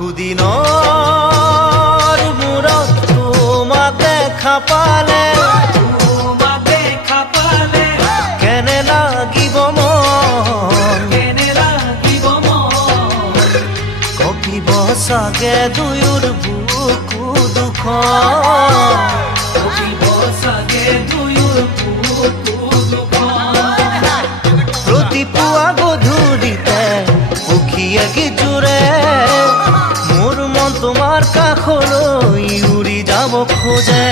বহুদিনৰ মূৰত তোমাক দেখা পালে কেনে লাগিব মন কপিব চাগে দুয়োৰ বুকু প্ৰতিপুৱা গধূলিতে উখিয়ে গীতজোৰে মোৰ মন তোমাৰ কাষলৈ উৰি যাব খোজে।